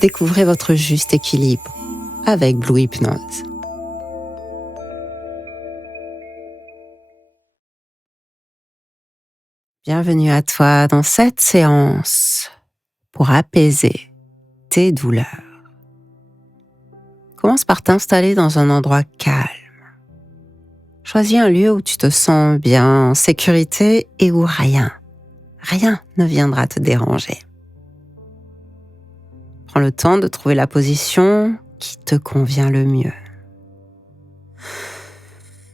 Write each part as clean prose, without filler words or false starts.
découvrez votre juste équilibre avec Blue Hypnose. Bienvenue à toi dans cette séance pour apaiser tes douleurs. Commence par t'installer dans un endroit calme. Choisis un lieu où tu te sens bien, en sécurité et où rien ne viendra te déranger. Prends le temps de trouver la position qui te convient le mieux.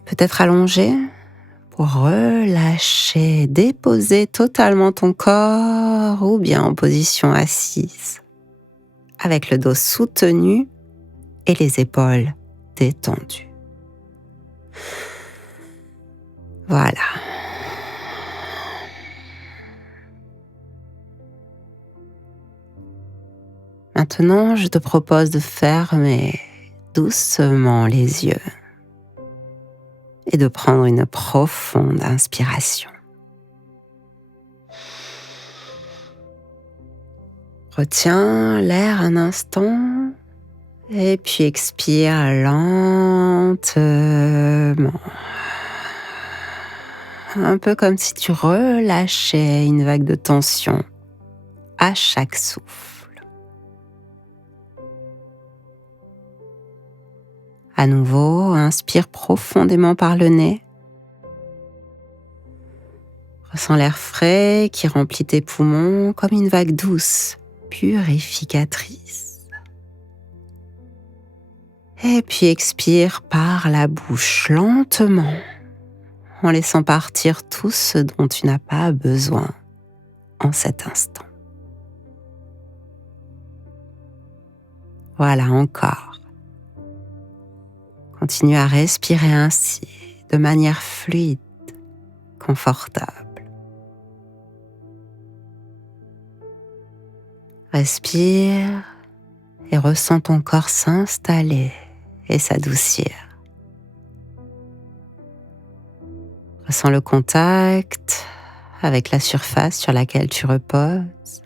Peut-être allongé pour relâcher, déposer totalement ton corps ou bien en position assise, avec le dos soutenu et les épaules détendues. Voilà. Maintenant, je te propose de fermer doucement les yeux et de prendre une profonde inspiration. Retiens l'air un instant et puis expire lentement. Un peu comme si tu relâchais une vague de tension à chaque souffle. À nouveau, inspire profondément par le nez. Ressens l'air frais qui remplit tes poumons comme une vague douce, purificatrice. Et puis expire par la bouche lentement, en laissant partir tout ce dont tu n'as pas besoin en cet instant. Voilà encore. Continue à respirer ainsi, de manière fluide, confortable. Respire et ressens ton corps s'installer et s'adoucir. Ressens le contact avec la surface sur laquelle tu reposes.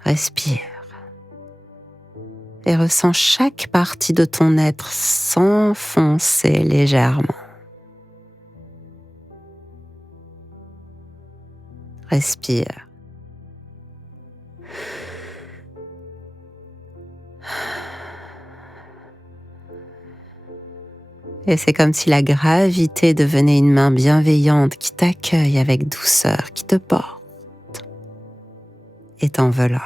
Respire et ressens chaque partie de ton être s'enfoncer légèrement. Respire. Et c'est comme si la gravité devenait une main bienveillante qui t'accueille avec douceur, qui te porte et t'enveloppe.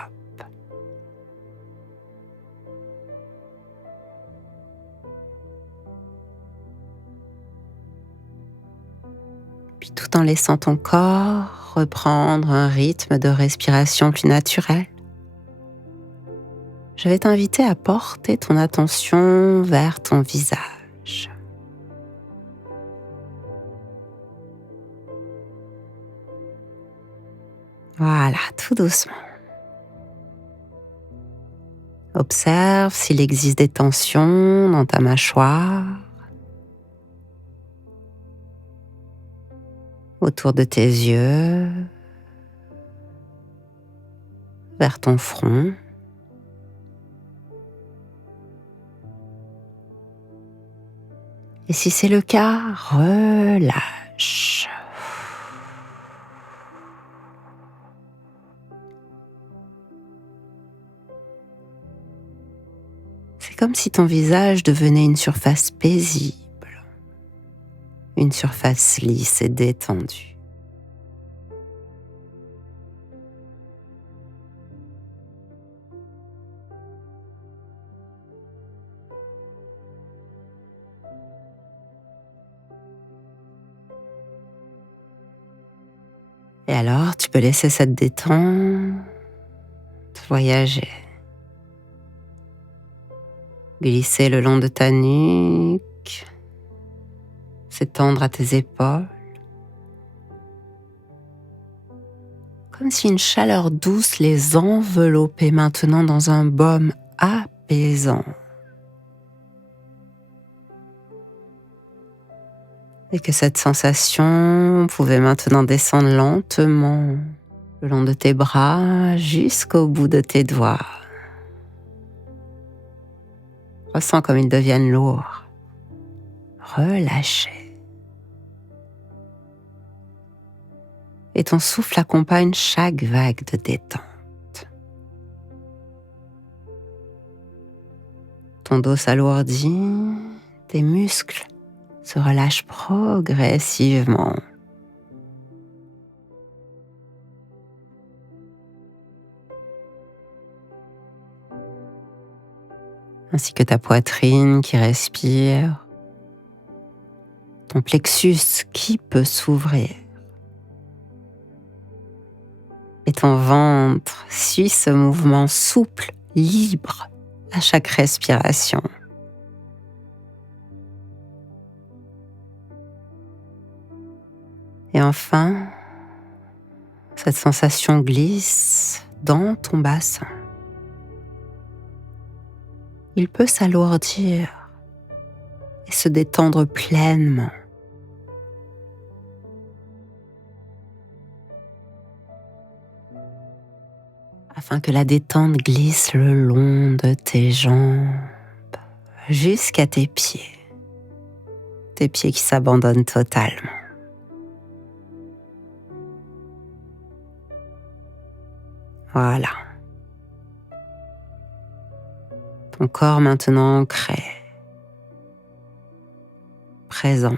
Puis tout en laissant ton corps reprendre un rythme de respiration plus naturel, je vais t'inviter à porter ton attention vers ton visage. Voilà, tout doucement. Observe s'il existe des tensions dans ta mâchoire, autour de tes yeux, vers ton front. Et si c'est le cas, relâche. C'est comme si ton visage devenait une surface paisible, une surface lisse et détendue. Et alors, tu peux laisser cette détente voyager. Glisser le long de ta nuque, s'étendre à tes épaules. Comme si une chaleur douce les enveloppait maintenant dans un baume apaisant. Et que cette sensation pouvait maintenant descendre lentement le long de tes bras jusqu'au bout de tes doigts. Ressens comme ils deviennent lourds, relâchés. Et ton souffle accompagne chaque vague de détente. Ton dos s'alourdit, tes muscles se relâchent progressivement. Ainsi que ta poitrine qui respire, ton plexus qui peut s'ouvrir. Et ton ventre suit ce mouvement souple, libre à chaque respiration. Et enfin, cette sensation glisse dans ton bassin. Il peut s'alourdir et se détendre pleinement. Afin que la détente glisse le long de tes jambes jusqu'à tes pieds qui s'abandonnent totalement. Voilà. Ton corps maintenant ancré, présent,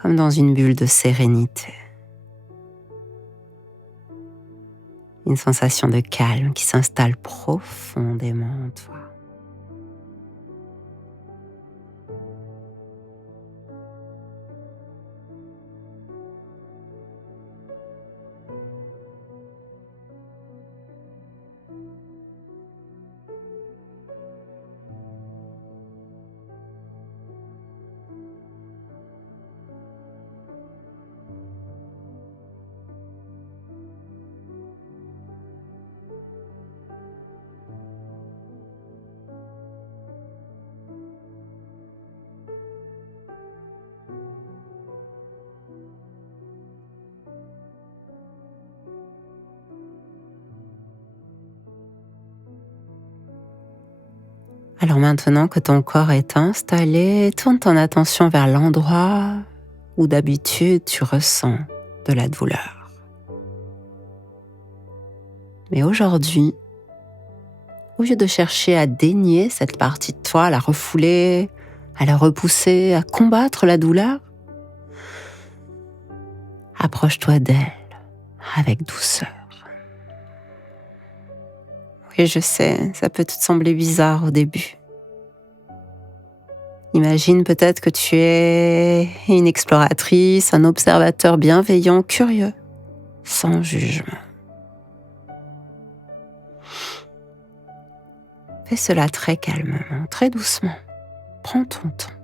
comme dans une bulle de sérénité. Une sensation de calme qui s'installe profondément en toi. Alors maintenant que ton corps est installé, tourne ton attention vers l'endroit où d'habitude tu ressens de la douleur. Mais aujourd'hui, au lieu de chercher à dénier cette partie de toi, à la refouler, à la repousser, à combattre la douleur, approche-toi d'elle avec douceur. Oui, je sais, ça peut te sembler bizarre au début. Imagine peut-être que tu es une exploratrice, un observateur bienveillant, curieux, sans jugement. Fais cela très calmement, très doucement. Prends ton temps.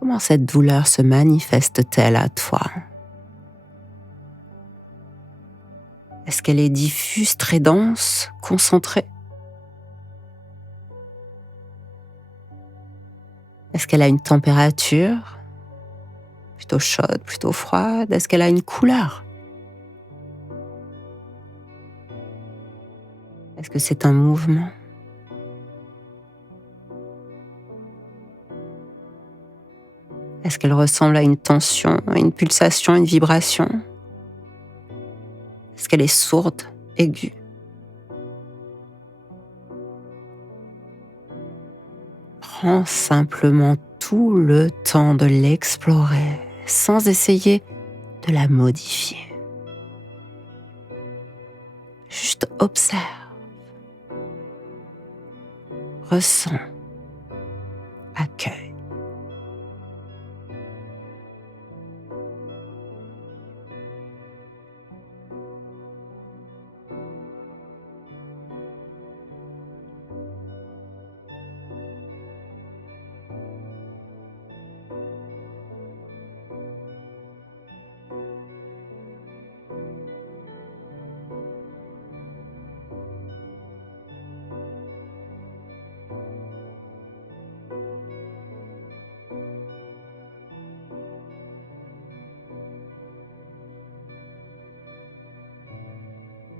Comment cette douleur se manifeste-t-elle à toi ? Est-ce qu'elle est diffuse, très dense, concentrée ? Est-ce qu'elle a une température ? Plutôt chaude, plutôt froide ? Est-ce qu'elle a une couleur ? Est-ce que c'est un mouvement ? Est-ce qu'elle ressemble à une tension, à une pulsation, une vibration ? Est-ce qu'elle est sourde, aiguë ? Prends simplement tout le temps de l'explorer sans essayer de la modifier. Juste observe, ressens, accueille.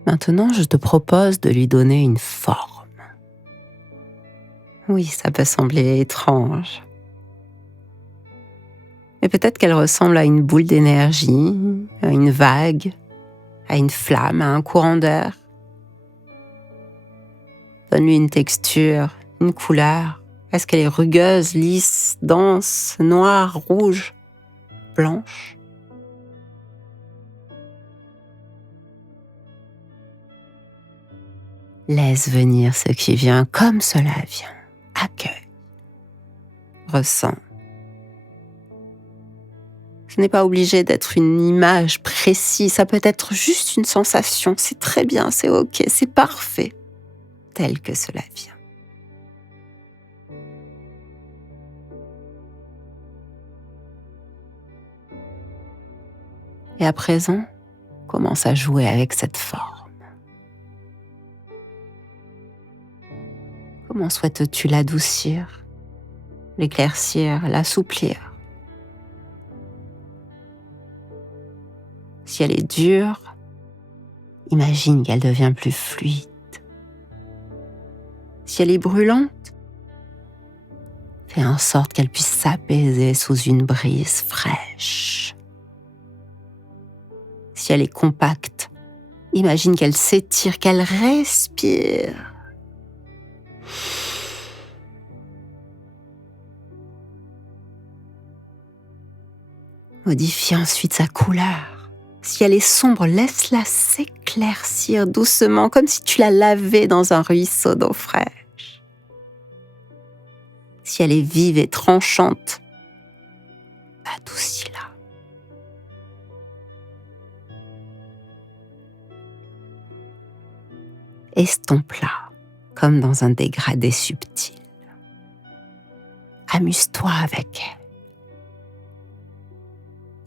Maintenant, je te propose de lui donner une forme. Oui, ça peut sembler étrange. Mais peut-être qu'elle ressemble à une boule d'énergie, à une vague, à une flamme, à un courant d'air. Donne-lui une texture, une couleur. Est-ce qu'elle est rugueuse, lisse, dense, noire, rouge, blanche? Laisse venir ce qui vient comme cela vient. Accueille, ressens. Ce n'est pas obligé d'être une image précise, ça peut être juste une sensation. C'est très bien, c'est ok, c'est parfait, tel que cela vient. Et à présent, commence à jouer avec cette forme. Comment souhaites-tu l'adoucir, l'éclaircir, l'assouplir? Si elle est dure, imagine qu'elle devient plus fluide. Si elle est brûlante, fais en sorte qu'elle puisse s'apaiser sous une brise fraîche. Si elle est compacte, imagine qu'elle s'étire, qu'elle respire. Modifie ensuite sa couleur. Si elle est sombre, laisse-la s'éclaircir doucement, comme si tu la lavais dans un ruisseau d'eau fraîche. Si elle est vive et tranchante, adoucis-la. Estompe-la, comme dans un dégradé subtil. Amuse-toi avec elle.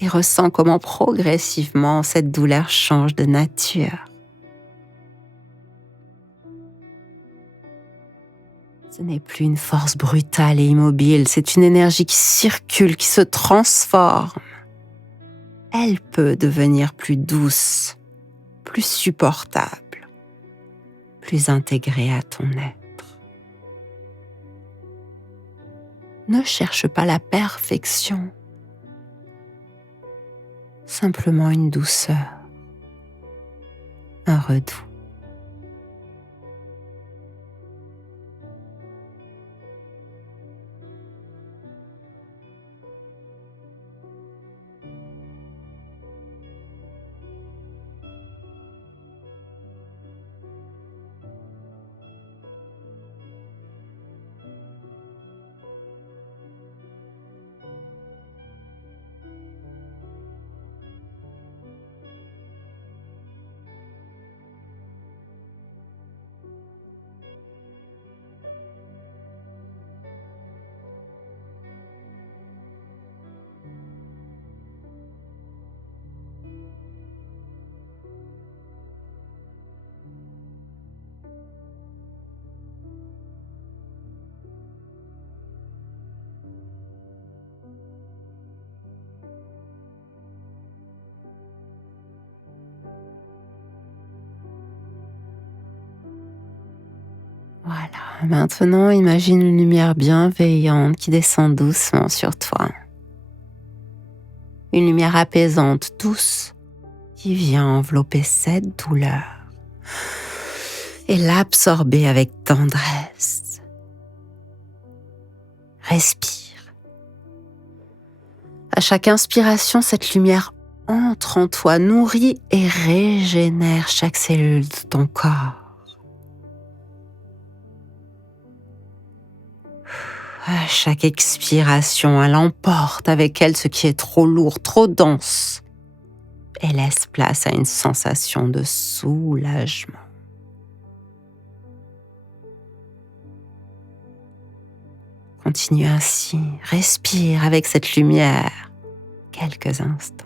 Et ressens comment progressivement cette douleur change de nature. Ce n'est plus une force brutale et immobile, c'est une énergie qui circule, qui se transforme. Elle peut devenir plus douce, plus supportable, plus intégrée à ton être. Ne cherche pas la perfection, simplement une douceur, un redoux. Voilà, maintenant imagine une lumière bienveillante qui descend doucement sur toi. Une lumière apaisante, douce, qui vient envelopper cette douleur et l'absorber avec tendresse. Respire. À chaque inspiration, cette lumière entre en toi, nourrit et régénère chaque cellule de ton corps. À chaque expiration, elle emporte avec elle ce qui est trop lourd, trop dense, et laisse place à une sensation de soulagement. Continue ainsi, respire avec cette lumière quelques instants.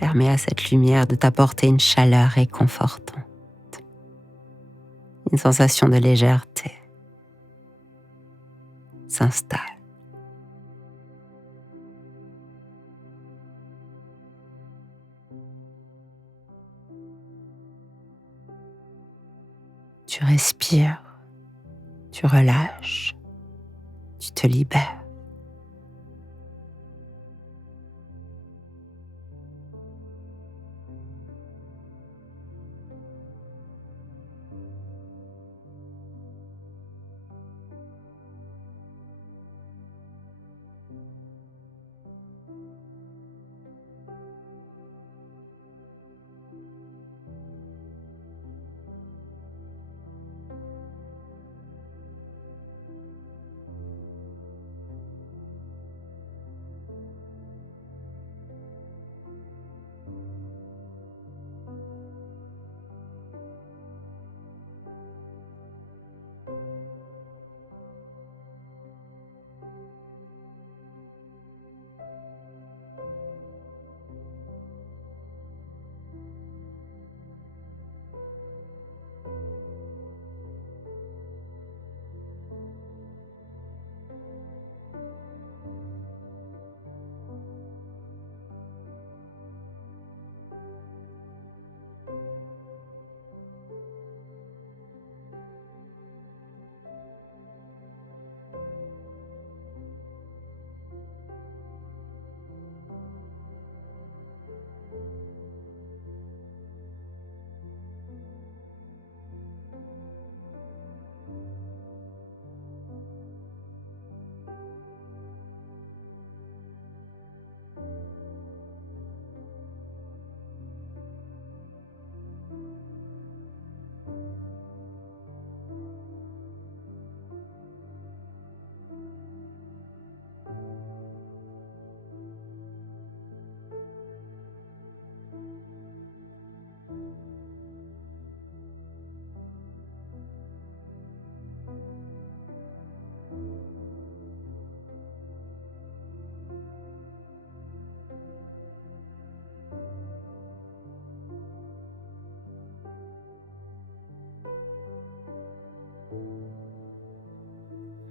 Permets à cette lumière de t'apporter une chaleur réconfortante, une sensation de légèreté s'installe. respires, tu relâches, tu te libères.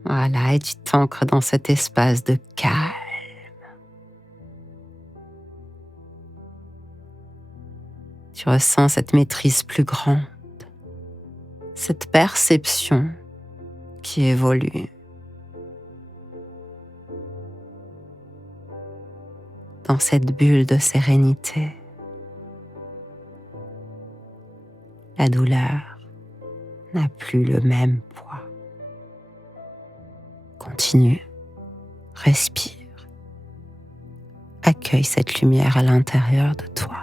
Voilà, et tu t'ancres dans cet espace de calme. Tu ressens cette maîtrise plus grande, cette perception qui évolue. Dans cette bulle de sérénité, la douleur n'a plus le même poids. Continue, respire, accueille cette lumière à l'intérieur de toi.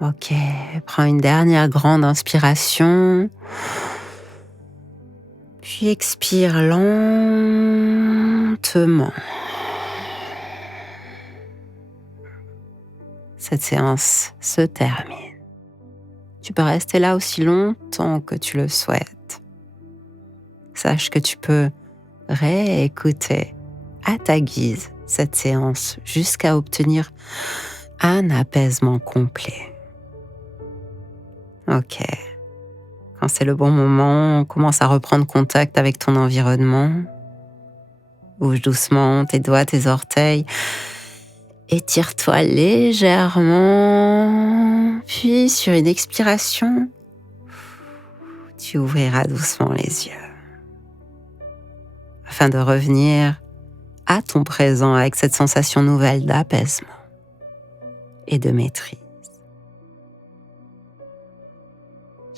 Ok, prends une dernière grande inspiration, puis expire lentement. Cette séance se termine. Tu peux rester là aussi longtemps que tu le souhaites. Sache que tu peux réécouter à ta guise cette séance jusqu'à obtenir un apaisement complet. Ok. Quand c'est le bon moment, commence à reprendre contact avec ton environnement. Bouge doucement tes doigts, tes orteils. Étire-toi légèrement. Puis, sur une expiration, tu ouvriras doucement les yeux. Afin de revenir à ton présent avec cette sensation nouvelle d'apaisement et de maîtrise.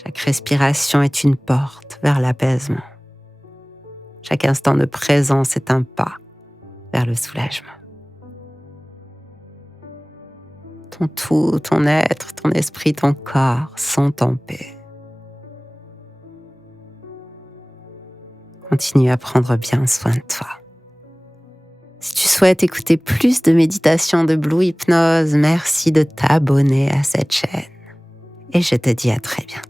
Chaque respiration est une porte vers l'apaisement. Chaque instant de présence est un pas vers le soulagement. Ton tout, ton être, ton esprit, ton corps sont en paix. Continue à prendre bien soin de toi. Si tu souhaites écouter plus de méditation de Blue Hypnose, merci de t'abonner à cette chaîne. Et je te dis à très bientôt.